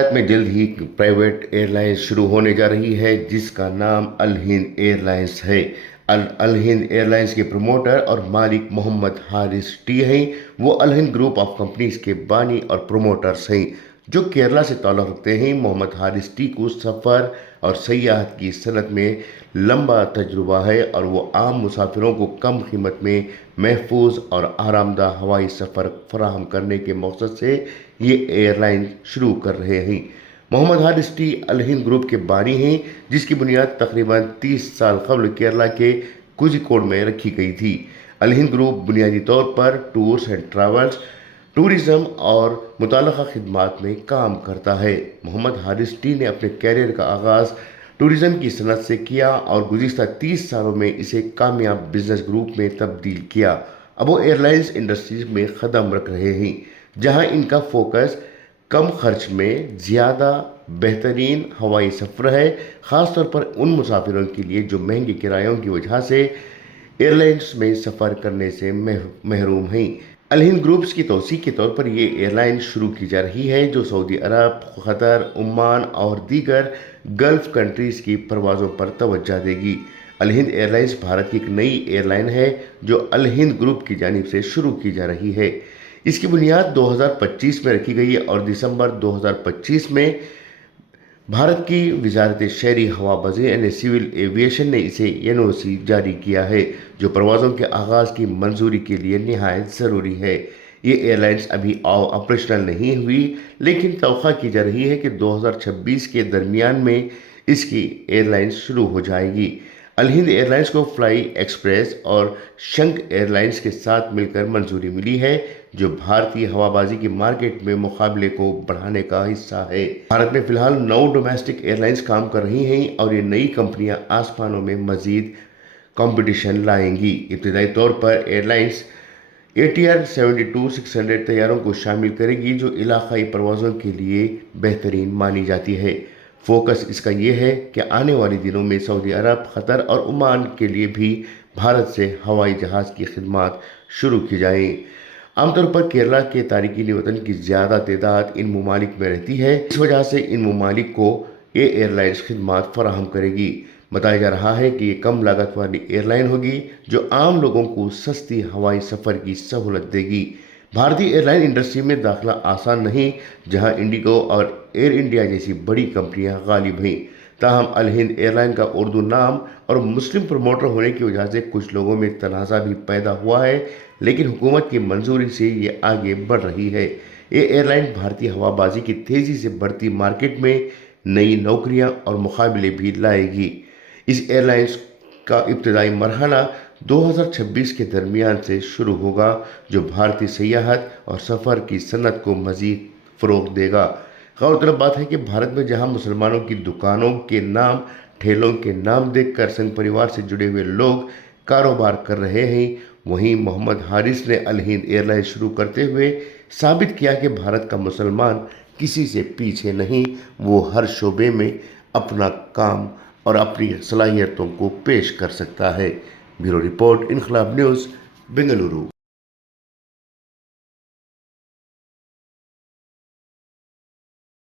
भारत में जल्द ही private airlines शुरू होने जा रही है जिसका नाम अल हिंद एयरलाइंस है। अल हिंद एयरलाइंस के प्रमोटर और मालिक मोहम्मद हारिस टी हैं। वो अल हिंद ग्रुप ऑफ कंपनीज के बानी और प्रमोटर्स हैं जो केरला से ताल्लुक़ रखते हैं। मोहम्मद हारिस टी को सफ़र और सयाहत की सनत में लंबा तजुर्बा है और वो आम मुसाफिरों को कम कीमत में महफूज और आरामदा हवाई सफ़र फराहम करने के मकसद से ये एयरलाइन शुरू कर रहे हैं। मोहम्मद हारिस टी अल हिंद ग्रुप के बानी हैं जिसकी बुनियाद तकरीबन 30 साल कबल केरला के कोझिकोड में रखी गई थी। अल हिंद ग्रुप बुनियादी तौर पर टूर्स एंड ट्रैवल्स, टूरिज़्म और मुतल्लक़ा खिदमात में काम करता है। मोहम्मद हारिस टी ने अपने कैरियर का आगाज़ टूरिज़्म की सनत से किया और गुज़िश्ता 30 सालों में इसे कामयाब बिजनेस ग्रुप में तब्दील किया। अब वो एयरलाइंस इंडस्ट्री में कदम रख रहे हैं जहां इनका फोकस कम खर्च में ज़्यादा बेहतरीन हवाई सफ़र है, ख़ास तौर पर उन मुसाफिरों के लिए जो महंगे किरायों की वजह से एयरलाइंस में सफ़र करने से महरूम हैं। अल हिंद ग्रुप्स की तौसीक़ के तौर पर ये एयरलाइन शुरू की जा रही है जो सऊदी अरब, क़तर, ओमान और दीगर गल्फ़ कंट्रीज़ की परवाज़ों पर तवज्जो देगी। अल हिंद एयरलाइंस भारत की एक नई एयरलाइन है जो अल हिंद ग्रुप की जानिब से शुरू की जा रही है। इसकी बुनियाद 2025 में रखी गई और दिसंबर 2025 में भारत की वजारत शहरी हवाबाजी यानी सिविल एविएशन ने इसे एनओसी जारी किया है जो परवाज़ों के आगाज़ की मंजूरी के लिए निहायत ज़रूरी है। ये एयरलाइंस अभी ऑपरेशनल नहीं हुई लेकिन तवक्का की जा रही है कि 2026 के दरमियान में इसकी एयरलाइंस शुरू हो जाएगी। अल हिंद एयरलाइंस को फ्लाई एक्सप्रेस और शंक एयरलाइंस के साथ मिलकर मंजूरी मिली है जो भारतीय हवाबाजी की मार्केट में मुकाबले को बढ़ाने का हिस्सा है। भारत में फ़िलहाल 9 डोमेस्टिक एयरलाइंस काम कर रही हैं और ये नई कंपनियां आसमानों में मज़ीद कंपटीशन लाएंगी। इब्तदाई तौर पर एयरलाइंस ATR 72-600 तैयारों को शामिल करेगी जो इलाक़ाई परवाज़ों के लिए बेहतरीन मानी जाती है। फोकस इसका ये है कि आने वाले दिनों में सऊदी अरब, क़तर और ओमान के लिए भी भारत से हवाई जहाज़ की खिदमात शुरू की जाएँ। आमतौर पर केरला के तारकीन वतन की ज़्यादा तादाद इन ममालिक में रहती है, इस वजह से इन ममालिक को ये एयरलाइंस खिदमात फराहम करेगी। बताया जा रहा है कि ये कम लागत वाली एयरलाइन होगी जो आम लोगों को सस्ती हवाई सफ़र की सहूलत देगी। भारतीय एयरलाइन इंडस्ट्री में दाखिला आसान नहीं, जहां इंडिगो और एयर इंडिया जैसी बड़ी कंपनियां गालिब हैं। ताहम अल हिंद एयरलाइन का उर्दू नाम और मुस्लिम प्रमोटर होने की वजह से कुछ लोगों में तनाज़ा भी पैदा हुआ है, लेकिन हुकूमत की मंजूरी से ये आगे बढ़ रही है। ये एयरलाइन भारतीय हवाबाजी की तेज़ी से बढ़ती मार्केट में नई नौकरियां और मुकाबले भी लाएगी। इस एयरलाइंस का इब्तदाई मरहला 2026 के दरमियान से शुरू होगा जो भारतीय सयाहत और सफ़र की सनत को मज़ीद फ़रोग़ देगा। गौरतलब बात है कि भारत में जहां मुसलमानों की दुकानों के नाम, ठेलों के नाम देखकर संघ परिवार से जुड़े हुए लोग कारोबार कर रहे हैं, वहीं मोहम्मद हारिस ने अल हिंद एयरलाइन शुरू करते हुए साबित किया कि भारत का मुसलमान किसी से पीछे नहीं, वो हर शोबे में अपना काम और अपनी सलाहियतों को पेश कर सकता है। ब्यूरो रिपोर्ट, इनकलाब न्यूज़, बेंगलुरु।